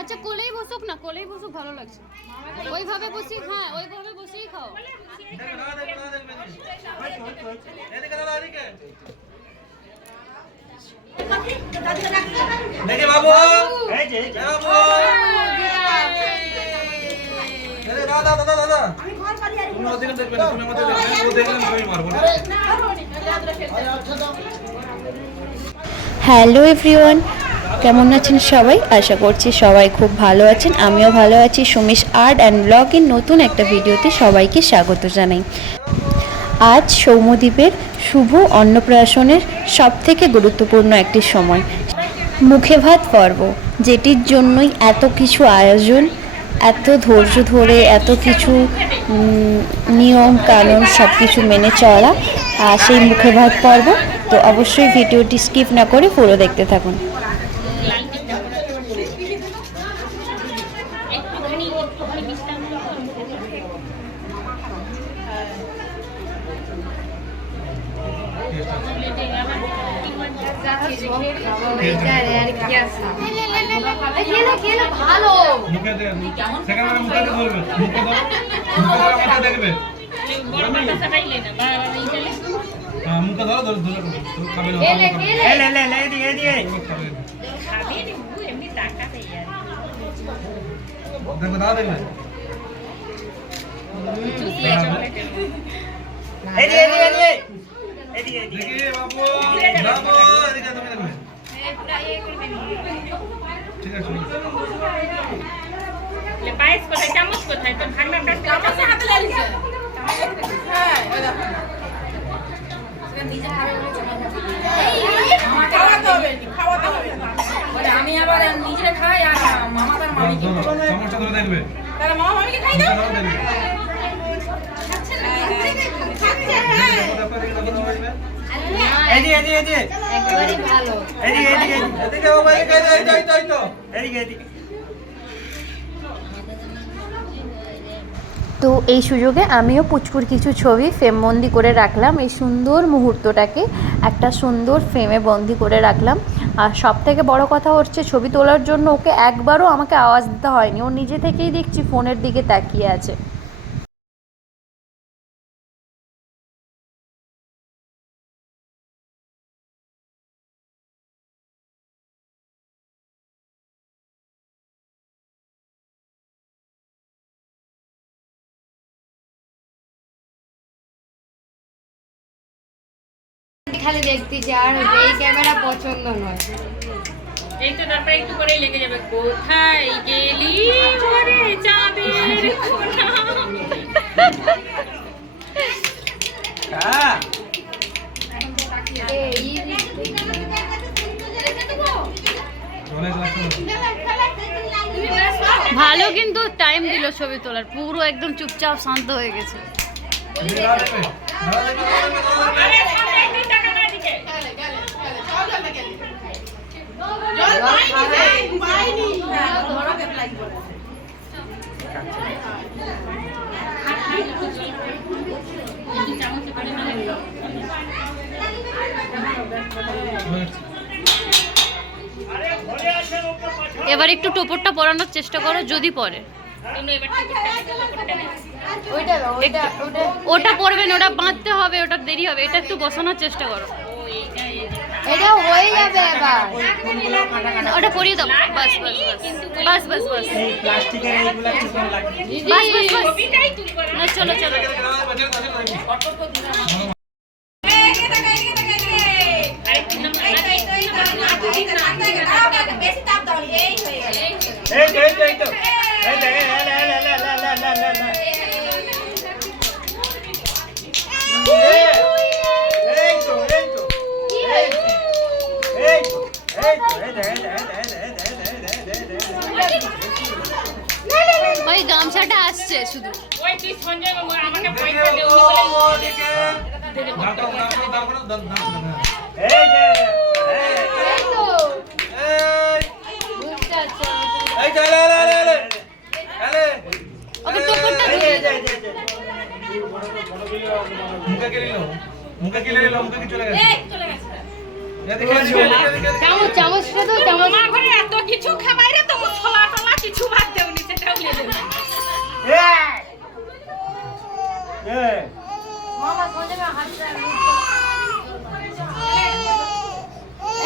আচ্ছা কোলেই বসুক না, কোলেই বসুক, ভালো লাগছে ওইভাবে বসি। হ্যাঁ ওইভাবে বসেই খাও। দেখে বাবু দাদা দাদা দাদা তুমি ওদিকে দেখবে না, তুমি আমাদের দেখবে, ও দেখলে আমি মারবো না। হ্যালো এভরিওয়ান, কেমন আছেন সবাই? আশা করছি সবাই খুব ভালো আছেন, আমিও ভালো আছি। সুমিশ আর্ট অ্যান্ড ব্লগের নতুন একটা ভিডিওতে সবাইকে স্বাগত জানাই। আজ সৌম্যদ্বীপের শুভ অন্নপ্রাশনের সবথেকে গুরুত্বপূর্ণ একটি সময়, মুখে ভাত পর্ব, যেটির জন্যই এত কিছু আয়োজন, এত ধৈর্য ধরে এত কিছু নিয়ম কানুন সব কিছু মেনে চলা সেই মুখে ভাত পর্ব। তো অবশ্যই ভিডিওটি স্কিপ না করে পুরো দেখতে থাকুন। মুখে ধরো ধরো ধরো খাবে না, দেখো দাদা দেখবে দেখি বাবু বাবু এদিকে তুমি দেখবে, ঠিক আছে। পায়েস কোথায়, চামচ কোথায়? তোর ভাগনাটা চামচ হাতে লাগিয়েছে। হ্যাঁ ওই দেখো নিজে খাবে বলে খাওয়াতে হবে, খাওয়াতে হবে। বলে আমি আবার নিজে খাই আর মামা তার মামিকে চামচটা ধরে দেখবে, তাহলে মামা মামিকে খাই দাও। এদিকে এদিকে এদিকে একবারই ভালো। এদিকে এদিকে এদিকে ও ভাই এদিকে এদিকে এদিকে এদিকে। তো এই সুযোগে আমিও পুচকুর কিছু ছবি ফ্রেমবন্দি করে রাখলাম। এই সুন্দর মুহূর্তটাকে একটা সুন্দর ফ্রেমে বন্দি করে রাখলাম। আর সব থেকে বড় কথা হচ্ছে ছবি তোলার জন্য ওকে একবারও আমাকে আওয়াজ দিতে হয়নি, ও নিজে থেকেই দেখছি ফোনের দিকে তাকিয়ে আছে। খালি দেখতেছি আর এই ক্যামেরা পছন্দ নয়। এই তো তারপরে একটু করেই লেগে যাবে, কোথায় গেলি ওরে চাঁদের কোনা। ভালো, কিন্তু টাইম দিল ছবি তোলার, পুরো একদম চুপচাপ শান্ত হয়ে গেছে। এবার একটু টোপরটা পরানোর চেষ্টা করো, যদি পরে। ওটা পরবেন, ওটা বাঁধতে হবে, ওটা দেরি হবে, এটা একটু বসানোর চেষ্টা করো। এটা হয়ে যাবে এবার, ওটা পরিয়ে দাও। বাস বাস বাস বাস বাস এই প্লাস্টিকের এইগুলা চিকন লাগবে। বাস বাস বাস না, চলো চলো। এই তো এই তো এই তো এই তো ওই গামছাটা আসছে শুধু। ওই তুই সঞ্জয় আমাকে পয়সা দে বলে দাঁড়াও দাঁড়াও দাঁড়াও দাঁড়াও দাঁড়াও। এই যে এই মুখে কি লেগে মুখে কি চলে গেছে এই চলে গেছে এদিকে এদিকে চামচটা তো চামচ আমার ঘরে এত কিছু খাবার রে তো ছোলা টলা কিছু ভাত দেওনি সেটাও নিয়ে দেবে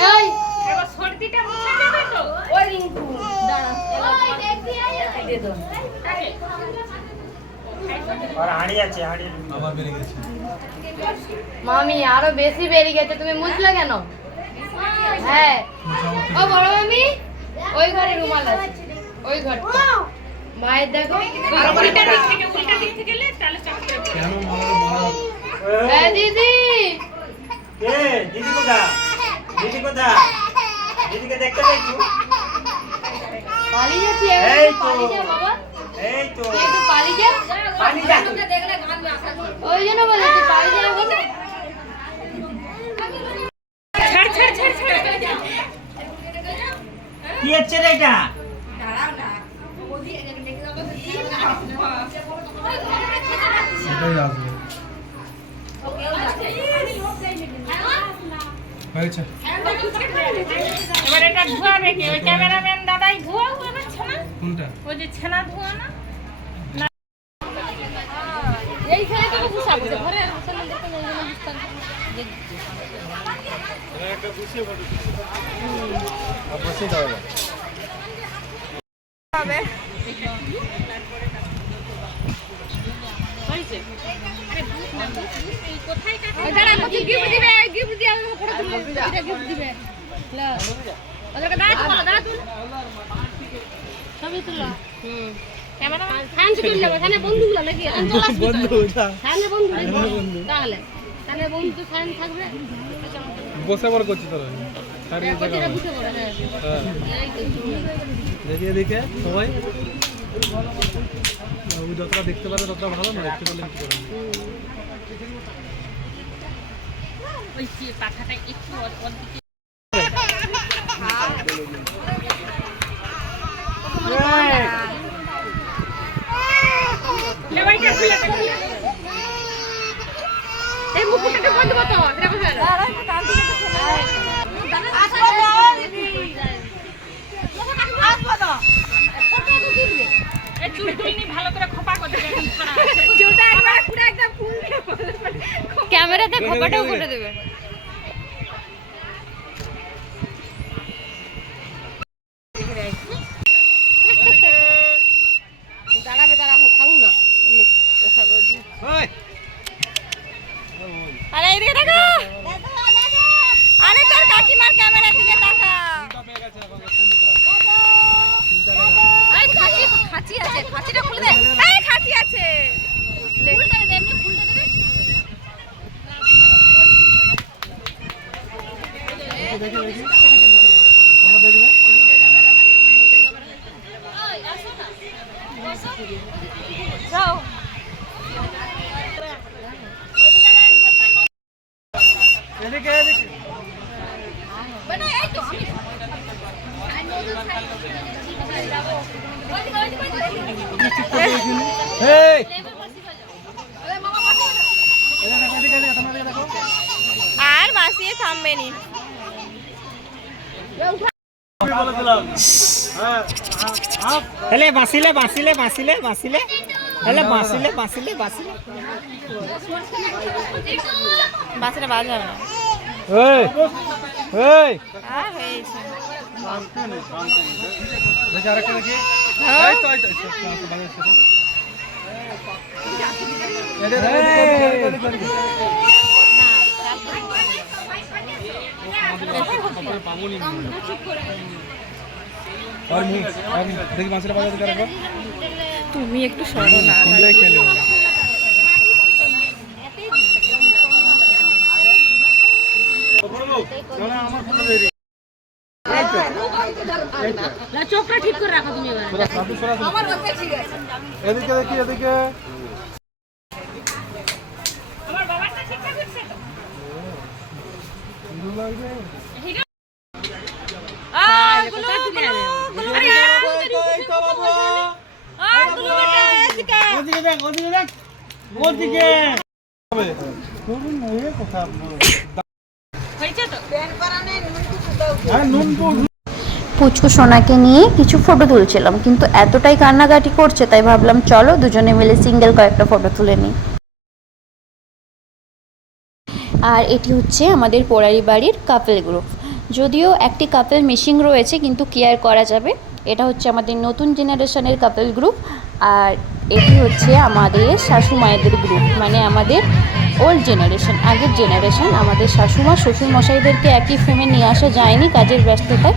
এই এবার সর্দিটা মুছে দেবে তো ওই রিঙ্কু দাঁড়া দিয়ে দাও তাকে আর হাঁড়ি আছে হাঁড়ি আবার বেরিয়ে গেছে মামি আরো বেশি বেরিয়ে গেছে তুমি মুছলে কেন হ্যাঁ ও বড় মামি ওই ঘরে রুমাল আছে ওই ঘরটা মায়ের দেখো আর উল্টা দিক থেকে গেলে তাহলে চাপ করে দেবে। কেন মারা মারা হ্যাঁ দিদি এ দিদি কোথায় দিদি কোথায় দিদিকে দেখতে পেয়েছো পালিয়ে যাচ্ছি এই তো। পালিয়ে যা বাবা এই তো তুই একটু পালিয়ে যা পানি যা ওই জন্য বলেছি পালিয়ে যা বাবা ছাড় ছাড় ছাড় ছাড় কি হচ্ছে রে এটা এটাই আসবে হয়েছে এবার এটা ধোয়াবে কি ওই ক্যামেরাম্যান দাদাই ধোয়া হবে ছানা কোনটা ওই যে ছানা ধোয়া না এইখানে তো বসে আছে ঘরে মুসলমান দেখতে যাই না বুঝতাম একটা বুঝিয়ে ফটো বসে দাও কোথায় কাটে দাঁড়া কত গিফট দিবে গিফট দিয়ে আমি ফটো তুলবো এটা গিফট দিবে লা ওদেরকে দাঁড়া তুলো দাঁড়া তুল ছবি তুলো ক্যামেরাম্যান ফ্যান তুলে নেবে ফ্যানে বন্ধুগুলো নাকি বন্ধু ফ্যানে বন্ধু তাহলে ফ্যানে বন্ধু ফ্যান থাকবে বসে বড় করছি তোরা সারিয়ে প্রতিটা জায়গা বুঝে পড়ে হ্যাঁ এই তো দেখে দেখে সবাই ও যতটা দেখতে পারে ততটা ভালো না দেখতে পারলে কি করবে ওই যে পাখাটা একটু অদিকে লেবাইটা খুলে দে এই মুকুটটা বন্ধ করতে হবে এটা বসে এই চুল টুল ভালো করে খোপা করে দেবে চুলটা একবার পুরো একদম ফুল দিয়ে ক্যামেরাতে খোপাটাও করে দেবে দাঁড়াবে দাঁড়াবো খাবো না আরে এইদিকে তাকা আরে তোর কাকিমার ক্যামেরার দিকে তাকা এই খাঁচি খাঁচি আছে খাঁচিটা খুলে দে এই খাঁচি আছে ফুলটা দে এমনি ফুলটা দে দেখে দেখি তোমরা দেখবে ওই আসো না বসো যাও এদিকে এদিকে মানে এই তো আমি এই এদিকে এদিকে তোমরা দেখো আর বাসিয়ে থামবে নি এলে বাসিলে বাসিলে বাসিলে বাসিলে এলে বাসিলে বাসিলে বাসিলে বাসিটা বাজাবে না এই এই আর হয়েছে দেখি আরেকটা দেখি এই তো এই তো বাজার ছিল এদিকে পাবনি আর মুখ দেখি মাছের বাজার দিকে আরেকবার তুমি একটু সরো না কোনটাই খেলে আমার ফটো দেরি না চোখটা ঠিক করে রাখো তুমি এবার আমার কথা ঠিক আছে এদিকে দেখি এদিকে আমার বাবাটা ঠিকঠাক হচ্ছে তো সুন্দর লাগবে গুলো গুলো ওদিকে দেখ ওদিকে দেখ ওদিকে হয়েছে তো পুচকু সোনাকে নিয়ে কিছু ফটো তুলছিলাম, কিন্তু এতটাই কান্নাকাটি করছে তাই ভাবলাম চলো দুজনে মিলে সিঙ্গেল কয়েকটা ফটো তুলে নিই। আর এটি হচ্ছে আমাদের পোড়ারি বাড়ির কাপল গ্রুপ। যদিও একটি কাপল মিসিং রয়েছে কিন্তু কেয়ার করা যাবে। এটা হচ্ছে আমাদের নতুন জেনারেশনের কাপল গ্রুপ। আর এটি হচ্ছে আমাদের শাশু মায়েদের গ্রুপ, মানে আমাদের ওল্ড জেনারেশন, আগের জেনারেশন। আমাদের শাশুমা শ্বশুর মশাইদেরকে একই ফ্রেমে নিয়ে আসা যায়নি কাজের ব্যস্ততায়।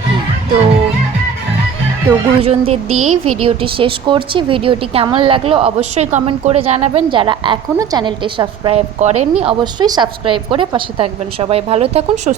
তো গুরুজনদের দিয়েই ভিডিওটি শেষ করছি। ভিডিওটি কেমন লাগলো অবশ্যই কমেন্ট করে জানাবেন। যারা এখনও চ্যানেলটি সাবস্ক্রাইব করেননি অবশ্যই সাবস্ক্রাইব করে পাশে থাকবেন। সবাই ভালো থাকুন, সুস্থ